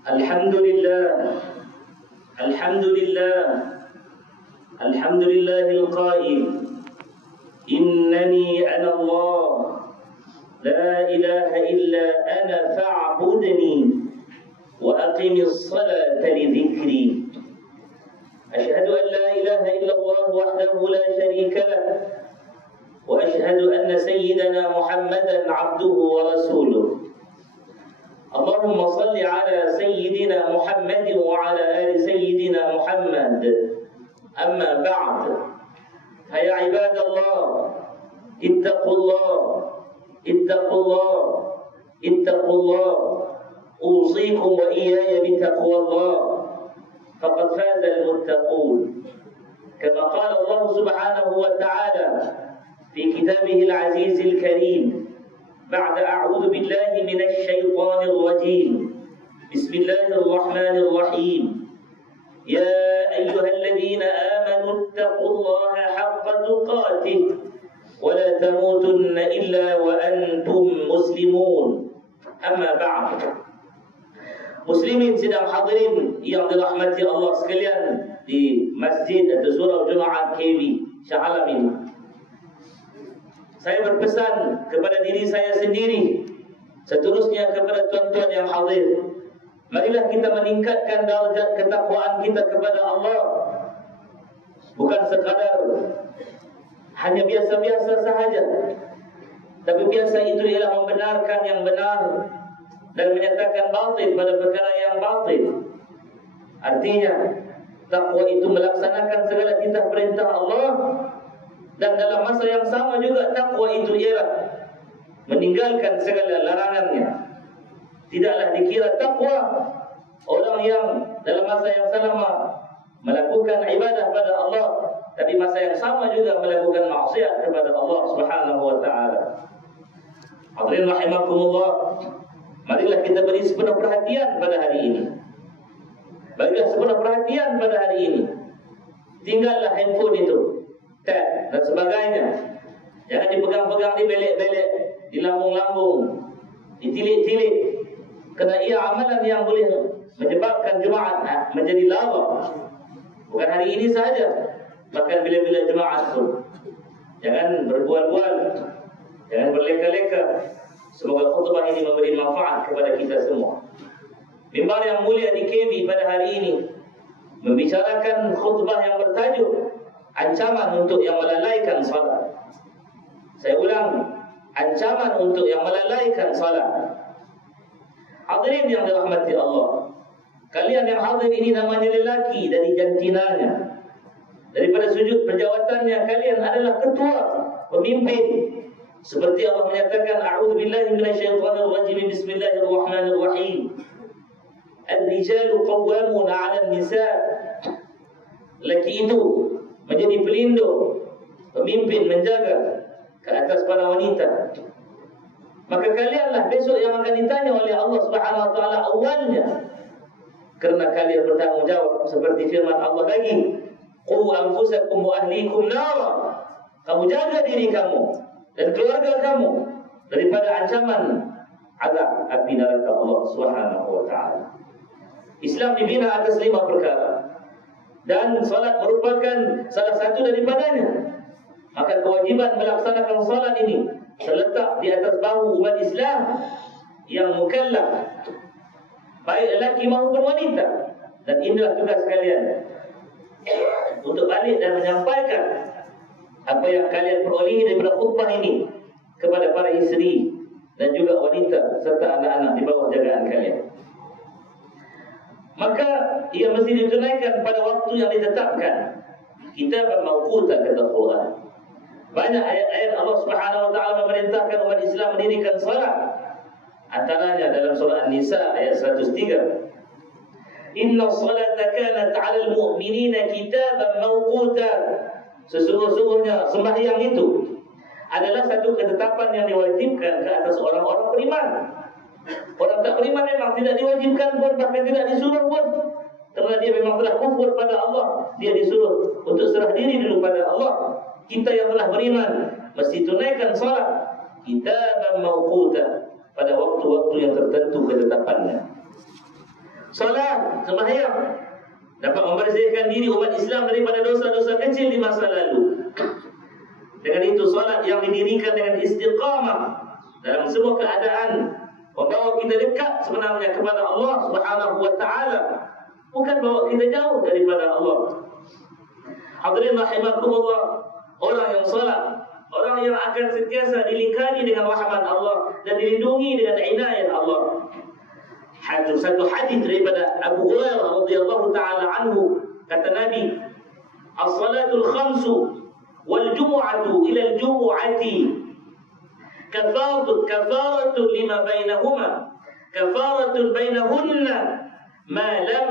Alhamdulillah, Alhamdulillah, Alhamdulillahil qail, innani ana Allah, la ilaha illa ana fa'budni wa aqimis salata li dhikri. Ashhadu an la ilaha illa Allah wahdahu la sharika lah, wa ashhadu anna sayyidana Muhammadan abduhu wa rasuluh. Allahumma salli ala sayyidina Muhammadin wa ala ali sayyidina Muhammad. Amma ba'd. Hayya ibadallah, ittaqullah, ittaqullah, ittaqullah. Usikum wa iyaya bitaqwallah. Faqad faza al-muttaqun. Kama qala Allah subhanahu wa ta'ala fi kitabih al-aziz al-karim. بعد أعوذ بالله من الشيطان الرجيم. بسم الله الرحمن الرحيم. يا أيها الذين آمنوا اتقوا الله حق تقاته ولا تموتن إلا وأنتم مسلمون. أما بعد. Muslimin sidang hadirin yang dirahmati Allah sekalian di Masjid atau Surau Jumaat KB Shah Alam ini. Saya berpesan kepada diri saya sendiri, seterusnya kepada tuan-tuan yang hadir. Marilah kita meningkatkan darjat ketakwaan kita kepada Allah. Bukan sekadar hanya biasa-biasa sahaja, tapi biasa itu ialah membenarkan yang benar dan menyatakan batil pada perkara yang batil. Artinya, takwa itu melaksanakan segala titah perintah Allah, dan dalam masa yang sama juga takwa itu ialah meninggalkan segala larangannya. Tidaklah dikira takwa orang yang dalam masa yang sama melakukan ibadah pada Allah, tapi masa yang sama juga melakukan maksiat kepada Allah Subhanahu wa taala. Hadirin rahimakumullah, marilah kita beri sepenuh perhatian pada hari ini. Berilah sepenuh perhatian pada hari ini. Tinggallah handphone itu, tab dan sebagainya. Jangan dipegang-pegang, di belek-belek, di lambung-lambung, ditilik-tilik. Kerana ia amalan yang boleh menyebabkan Jumaat menjadi lawak. Bukan hari ini sahaja, bahkan bila-bila Jumaat pun. Jangan berbual-bual, jangan berleka-leka. Semoga khutbah ini memberi manfaat kepada kita semua. Mimbar yang mulia di KB pada hari ini membicarakan khutbah yang bertajuk ancaman untuk yang melalaikan salat. Saya ulang, ancaman untuk yang melalaikan salat. Hadirin yang dirahmati Allah, kalian yang hadir ini namanya lelaki dari jantinanya. Daripada sujud perjawatannya, kalian adalah ketua, pemimpin. Seperti Allah menyatakan, A'udzu billahi minasyaitonir rajim, bismillahirrahmanirrahim. Ar-rijalu qawwamuna 'alan nisa'. Lelaki itu menjadi pelindung, pemimpin, menjaga ke atas para wanita. Maka kalianlah besok yang akan ditanya oleh Allah Subhanahu wa taala awalnya, kerana kalian bertanggungjawab seperti firman Allah lagi, qu anfusakum wa ahlikum nara. Kamu jaga diri kamu dan keluarga kamu daripada ancaman azab api neraka Allah Subhanahu wa taala. Islam dibina atas 5 perkara, dan salat merupakan salah satu daripadanya. Maka kewajiban melaksanakan salat ini terletak di atas bahu umat Islam yang mukallaf, baik lelaki maupun wanita. Dan inilah tugas kalian untuk balik dan menyampaikan apa yang kalian perolehi daripada khutbah ini kepada para isteri dan juga wanita serta anak-anak di bawah jagaan kalian. Maka ia mesti ditunaikan pada waktu yang ditetapkan. Kita mauquta, kata Quran. Banyak ayat-ayat Allah Subhanahu wa taala memerintahkan umat Islam mendirikan salat. Antaranya dalam surah An-Nisa ayat 103. Inna salata kanat 'alal mu'minina kitaban mawquta. Sesungguhnya sembahyang itu adalah satu ketetapan yang diwajibkan ke atas orang-orang beriman. Orang tak beriman memang tidak diwajibkan pun, bahkan tidak disuruh pun. Kerana dia memang telah kufur pada Allah, dia disuruh untuk serah diri dulu pada Allah. Kita yang telah beriman mesti tunaikan salat kitaban mawquta, pada waktu-waktu yang tertentu ketetapannya. Salat, sembahyang dapat membersihkan diri umat Islam daripada dosa-dosa kecil di masa lalu. Dengan itu salat yang didirikan dengan istiqamah dalam semua keadaan membawa kita dekat sebenarnya kepada Allah Subhanahu wa taala, bukan bawa kita jauh daripada Allah. Hadirin rahimakumullah, orang yang salat, orang yang akan sentiasa dilingkari dengan rahmat Allah dan dilindungi dengan inayah Allah. Satu hadis daripada Abu Hurairah radhiyallahu taala anhu, kata Nabi, as-salatul khamsu wal jumu'atu ila al-jumu'ati kafaratun lima bainahuma kafaratun bainahunna ma lam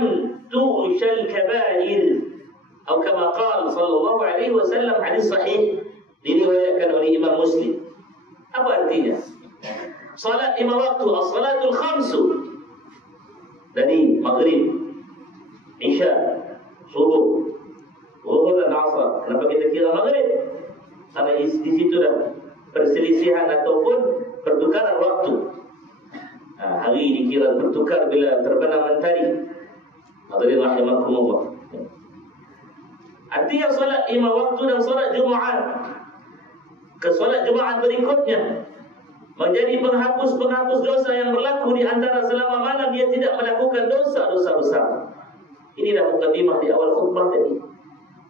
tughshal kaba'ir, atau kama qala sallallahu alaihi wasallam. Hadis sahih diriwayatkan oleh Imam Muslim. Apa artinya? Salat 5 waktu, as-salatul khamsu, dari maghrib, isya, subuh, zuhur dan asar. Kenapa kita kira maghrib? Karena di situ dah perselisihan ataupun pertukaran waktu. Hari dikira bertukar bila terbenam mentari. Hadirin rahimakumullah. Artinya solat 5 waktu dan solat Jumaat ke solat Jumaat berikutnya menjadi penghapus dosa yang berlaku di antara selama mana dia tidak melakukan dosa-dosa besar. Ini dah mukadimah di awal khutbah tadi.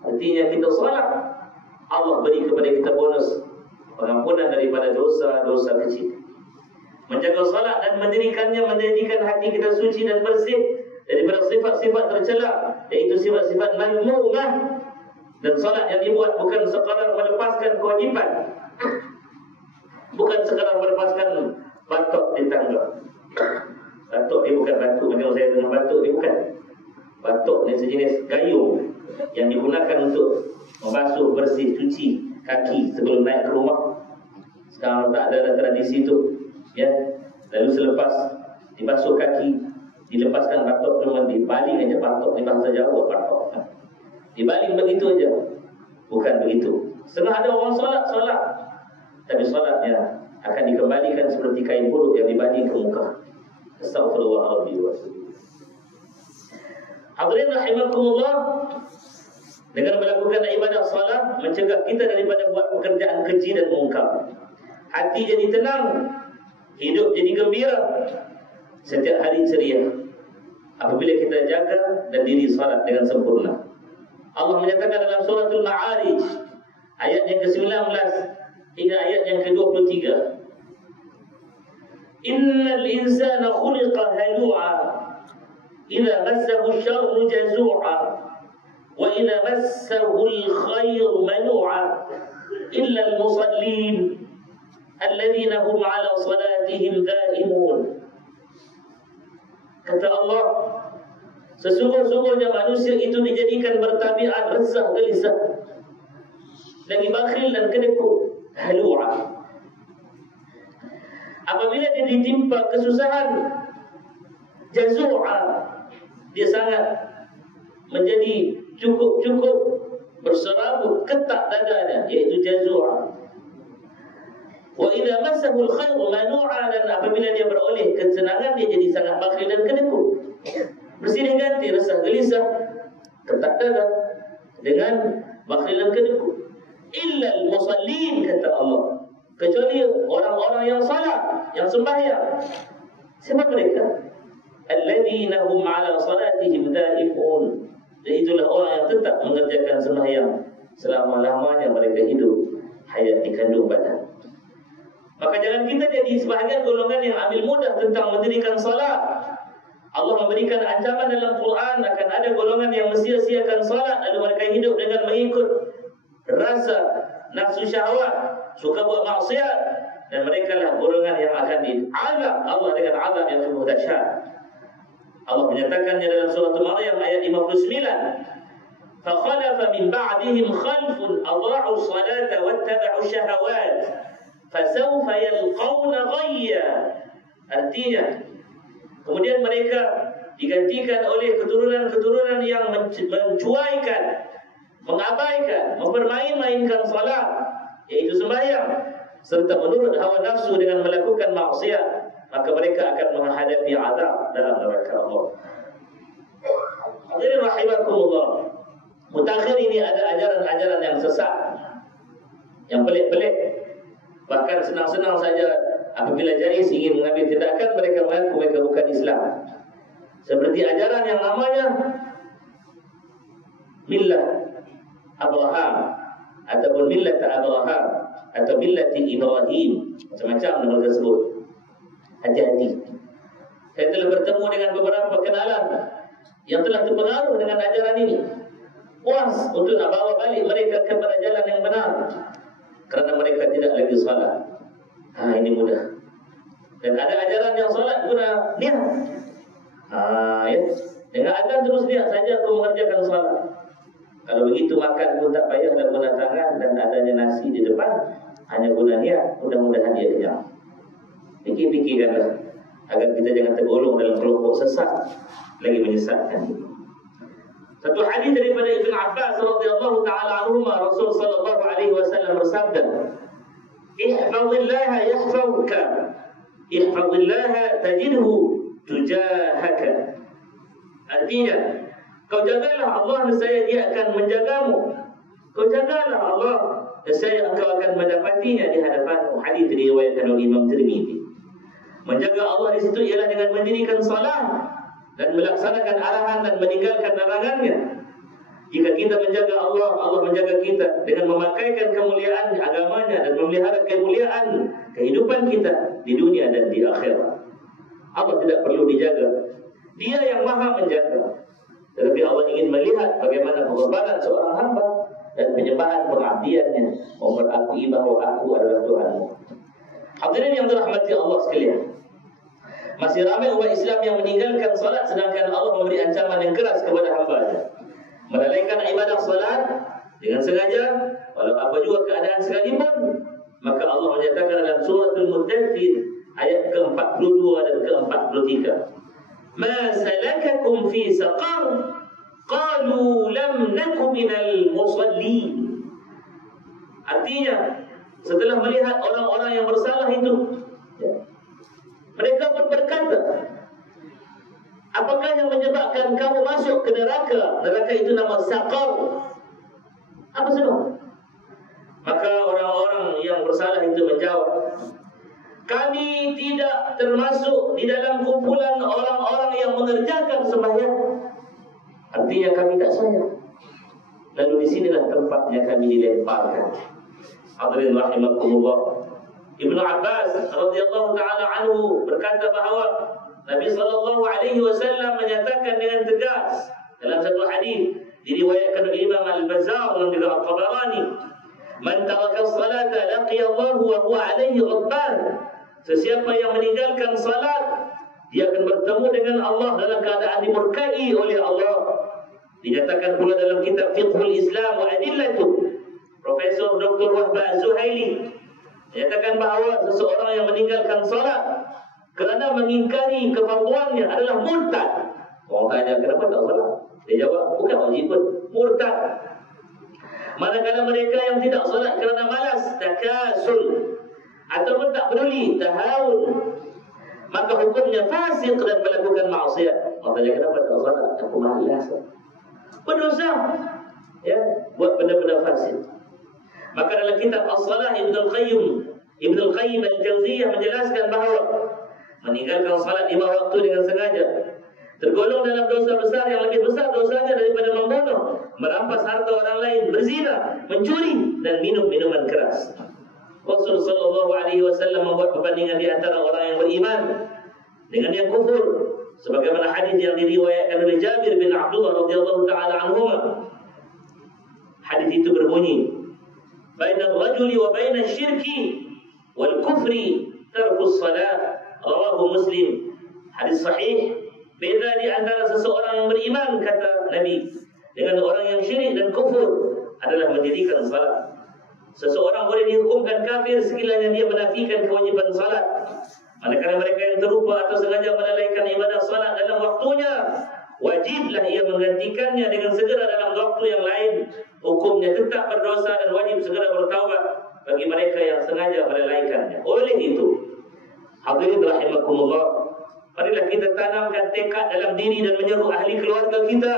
Artinya kita solat, Allah beri kepada kita bonus pengampunan daripada dosa-dosa kecil. Menjaga solat dan mendirikannya menjadikan hati kita suci dan bersih daripada sifat-sifat tercela, iaitu sifat-sifat mazmumah. Dan solat yang dibuat bukan sekadar melepaskan kewajipan, bukan sekadar melepaskan batuk di tangga. Batuk ni bukan batuk macam saya dengan batuk ni, bukan. Batuk ni sejenis gayung yang digunakan untuk membasuh, bersih, cuci kaki sebelum naik ke rumah. Sekarang tak ada tradisi tu, ya. Lalu selepas dibasuh kaki, dilepaskan batuk, cuma dibaling aja batuk. Ni bahasa Jawa batuk, dibaling begitu aja. Bukan begitu. Setengah ada orang solat, tapi solatnya akan dikembalikan seperti kain buruk yang dibaling ke muka. Astaghfirullahaladzim. Hadirin rahimakumullah, dengan melakukan ibadah salat mencegah kita daripada buat pekerjaan keji dan mungkar. Hati jadi tenang, hidup jadi gembira, setiap hari ceria apabila kita jaga dan diri salat dengan sempurna. Allah menyatakan dalam suratul Ma'arij ayat yang ke-19 hingga ayat yang ke-23, innal insana khuliqa halu'a idza massahu asy-syarru jazu'a wa idza massahu al-khairu manu'a illa al-musallin alladhina hum 'ala salatihim da'imun. Kata Allah, sesungguhnya manusia itu dijadikan bertabiat resah gelisah, lagi bakhil dan kedekut, halu'a. Apabila dia ditimpa kesusahan, jazu'a, dia sangat menjadi cukup berserabut, ketak dadanya, iaitu jazu'a. Wa idza massahu al-khairu manu'a, dan apabila dia beroleh kesenangan, dia jadi sangat bakhil dan kedekut. Bersilih ganti resah gelisah, ketak dada dengan bakhil dan kedekut. Illa al-musallin, kata Allah, kecuali orang-orang yang salat, yang sembahyang. Siapa mereka? Alladzina hum 'ala salatihim da'imun. Itulah orang yang tetap mengerjakan sembahyang selama-lamanya mereka hidup hayat di kandung badan. Maka jangan kita jadi sebahagian golongan yang ambil mudah tentang mendirikan salat. Allah memberikan ancaman dalam Quran akan ada golongan yang mensia-siakan salat, lalu mereka hidup dengan mengikut rasa nafsu syahwat, suka buat maksiat, dan mereka lah golongan yang akan diazab Allah dengan azab yang sungguh dahsyat. Allah menyatakannya dalam surah Maryam ayat 59, فَخَلَفَ مِنْ بَعْدِهِمْ خَلْفٌ أَضَاعُوا الصَّلَاةَ وَاتَّبَعُوا الشَّهَوَاتِ فَسَوْفَ يَلْقَوْنَ غَيًّا. Artinya, kemudian mereka digantikan oleh keturunan-keturunan yang mencuaikan, mengabaikan, mempermain-mainkan salat, yaitu sembahyang, serta menurut hawa nafsu dengan melakukan maksiat, maka mereka akan menghadapi azab dalam neraka Allah. rahimakumullah, mutakhir ini ada ajaran-ajaran yang sesat, yang pelik-pelik. Bahkan senang-senang saja apabila jais ingin mengambil tindakan, mereka mengaku mereka bukan Islam. Seperti ajaran yang namanya millah Abraham ataupun millat Abraham atau millati Ibrahim, macam-macam nama mereka sebut. Hati-hati. Saya telah bertemu dengan beberapa kenalan yang telah terpengaruh dengan ajaran ini, puas untuk nak bawa balik mereka kepada jalan yang benar, kerana mereka tidak lagi salat. Ini mudah. Dan ada ajaran yang salat guna niat. Ya. Dengan azan terus niat saja aku mengerjakan salat. Kalau begitu makan pun tak payahlah guna tangan dan adanya nasi di depan, hanya guna niat, mudah-mudahan dia kenyang. Fikir-fikirkanlah agar kita jangan tergolong dalam kelompok sesat lagi menyesatkan. Satu hadis daripada Ibn Abbas radhiyallahu taala anhuma, Rasul sallallahu alaihi wasallam bersabda, "Ihfazillah yahfazka, ihfazillah tajidhu tujahaka." Artinya, kau jagalah Allah, nescaya Dia akan menjagamu. Kau jagalah Allah, nescaya engkau akan mendapatinya di hadapanmu. Hadis diriwayatkan oleh Imam Tirmizi. Menjaga Allah di situ ialah dengan mendirikan salat dan melaksanakan arahan dan meninggalkan larangannya. Jika kita menjaga Allah, Allah menjaga kita dengan memakaikan kemuliaan agamanya dan memelihara kemuliaan kehidupan kita di dunia dan di akhirat. Allah tidak perlu dijaga, Dia yang maha menjaga. Tetapi Allah ingin melihat bagaimana pengorbanan seorang hamba dan penyembahan pengabdiannya, memperakui bahawa aku adalah Tuhanmu. Hadirin yang dirahmati Allah sekalian, masih ramai umat Islam yang meninggalkan salat sedangkan Allah memberi ancaman yang keras kepada hamba-Nya. Melalaikan ibadah salat dengan sengaja, walau apa juga keadaan sekalipun, maka Allah menyatakan dalam suratul Muddathir ayat ke-42 dan ke-43, "Ma salakakum fi saqar? Qalu lam naku minal musallin." Artinya, setelah melihat orang-orang yang bersalah itu, mereka pun berkata, apakah yang menyebabkan kamu masuk ke neraka? Neraka itu nama Saqar. Apa sebab? Maka orang-orang yang bersalah itu menjawab, kami tidak termasuk di dalam kumpulan orang-orang yang mengerjakan sembahyang. Artinya kami tak sayang. Lalu di sinilah tempatnya kami dilemparkan. Hadirin rahimakumullah, Ibnu Abbas radhiyallahu taala anhu berkata bahawa Nabi sallallahu alaihi wasallam menyatakan dengan tegas dalam satu hadis diriwayatkan oleh Imam Al-Bazzar dan juga At-Tabarani, "Man taraka as-salata laqiya Allah wa huwa alaihi ghadban." Sesiapa yang meninggalkan salat, dia akan bertemu dengan Allah dalam keadaan dimurkai oleh Allah. Dinyatakan pula dalam kitab Fiqhul Islam wa Adillatuh, Profesor Dr. Wahbah Az-Zuhaili menyatakan bahawa seseorang yang meninggalkan salat kerana mengingkari kefarduannya adalah murtad. Orang tanya, kenapa tak salat? Dia jawab, bukan wajib pun, murtad. Manakala mereka yang tidak salat kerana malas, takasul, ataupun tak peduli, tahawun, maka hukumnya fasik dan melakukan maksiat. Orang tanya, kenapa tak salat? Aku malas, berdosa, ya, buat benda-benda fasik. Maka dalam kitab As-Salah Ibnu Al-Qayyim Al-Jauziyah menjelaskan bahawa meninggalkan salat 5 waktu dengan sengaja tergolong dalam dosa besar yang lebih besar dosanya daripada membunuh, merampas harta orang lain, berzina, mencuri dan minum minuman keras. Rasul sallallahu alaihi wasallam membuat perbandingan di antara orang yang beriman dengan yang kufur, sebagaimana hadis yang diriwayatkan oleh Jabir bin Abdullah radhiyallahu taala anhuma. Hadis itu berbunyi, "Baina ar-rajuli wa baina asy-syirki wal kufri tarku as-salat." Rawahu Muslim. Hadis sahih. Beza di antara seseorang yang beriman, kata Nabi, dengan orang yang syirik dan kufur adalah mendirikan salat. Seseorang boleh dihukumkan kafir sekiranya dia menafikan kewajiban salat. Manakala mereka yang terlupa atau sengaja melalaikan ibadah salat dalam waktunya, wajiblah ia menggantikannya dengan segera dalam waktu yang lain. Hukumnya tetap berdosa dan wajib segera bertaubat bagi mereka yang sengaja melalaikannya. Oleh itu, hadirin rahimakumullah, marilah kita tanamkan tekad dalam diri dan menyeru ahli keluarga kita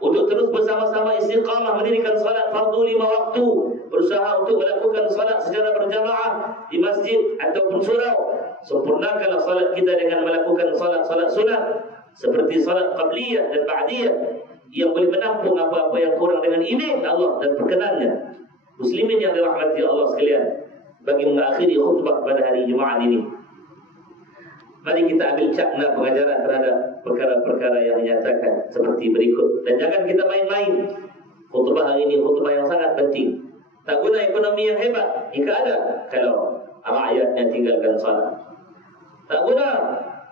untuk terus bersama-sama istiqamah mendirikan salat fardu 5 waktu, berusaha untuk melakukan salat secara berjamaah di masjid ataupun surau. Sempurnakanlah salat kita dengan melakukan salat-salat sunat seperti salat qabliyah dan ba'diyah yang boleh menampung apa-apa yang kurang dengan izin Allah dan perkenannya. Muslimin yang dirahmati Allah sekalian, bagi mengakhiri khutbah pada hari Jumaat ini, mari kita ambil cakna pengajaran terhadap perkara-perkara yang dinyatakan seperti berikut. Dan jangan kita main-main. Khutbah hari ini khutbah yang sangat penting. Tak guna ekonomi yang hebat jika ada kalau rakyatnya tinggalkan salat. Tak guna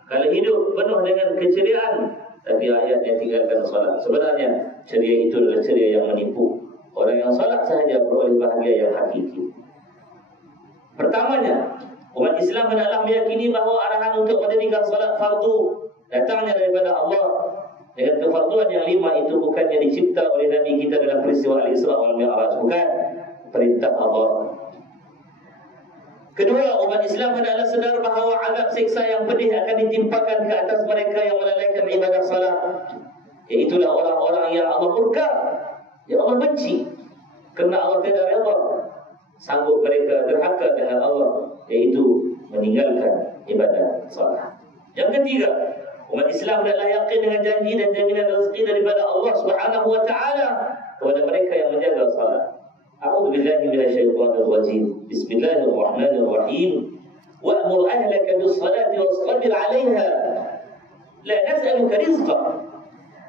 kalau hidup penuh dengan keceriaan tapi rakyatnya tinggalkan salat. Sebenarnya ceria itu adalah ceria yang menipu. Orang yang salat sahaja beroleh bahagia yang hakiki. Pertamanya, umat Islam hendaklah meyakini bahawa arahan untuk mendirikan salat fardu datangnya daripada Allah. Dengan kefarduan yang 5 itu bukannya dicipta oleh Nabi kita dalam peristiwa Al-Isra wal Mi'raj, bukan perintah Allah. Kedua, umat Islam hendaklah sedar bahawa azab siksa yang pedih akan ditimpakan ke atas mereka yang melalaikan ibadah salat, iaitulah orang-orang yang Allah murka, yang Allah benci kerana Allah tidak redha. Sanggup mereka derhaka dengan Allah, iaitu meninggalkan ibadah salat. Yang ketiga, umat Islam hendaklah yakin dengan janji dan jaminan rezeki daripada Allah Subhanahu wa taala kepada mereka yang menjaga salat. A'udzu billahi minasyaitonir rajim. Bismillahirrahmanirrahim. Wa'mur ahlaka bis-salati wastabir 'alaiha. La nas'aluka rizqan,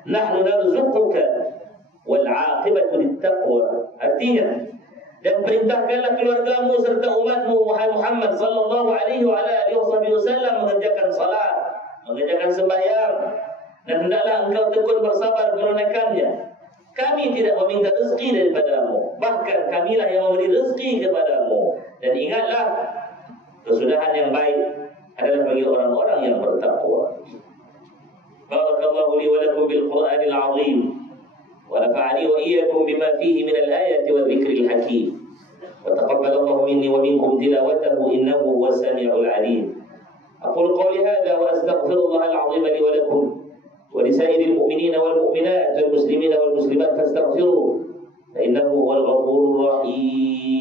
nahnu narzuquka wal 'aqibatu lit-taqwa. Artinya, dan perintahkanlah keluargamu serta umatmu Muhammad sallallahu alaihi wasallam mengerjakan salat, mengerjakan sembahyang, dan hendaklah engkau tekun bersabar menunaikannya. Kami tidak meminta rezeki daripadamu, bahkan kamilah yang memberi rezeki kepadamu. Dan ingatlah, kesudahan yang baik adalah bagi orang-orang yang bertakwa. Barakallahu li wa lakum bil Qur'anil 'azim. ونفعني وإياكم بما فيه من الآيات والذكر الحكيم وتقبل الله مني ومنكم تلاوته إنه هو السميع العليم. أقول قولي هذا وأستغفر الله العظيم لي ولكم ولسائر المؤمنين والمؤمنات والمسلمين والمسلمات فاستغفروه فإنه هو الغفور الرحيم.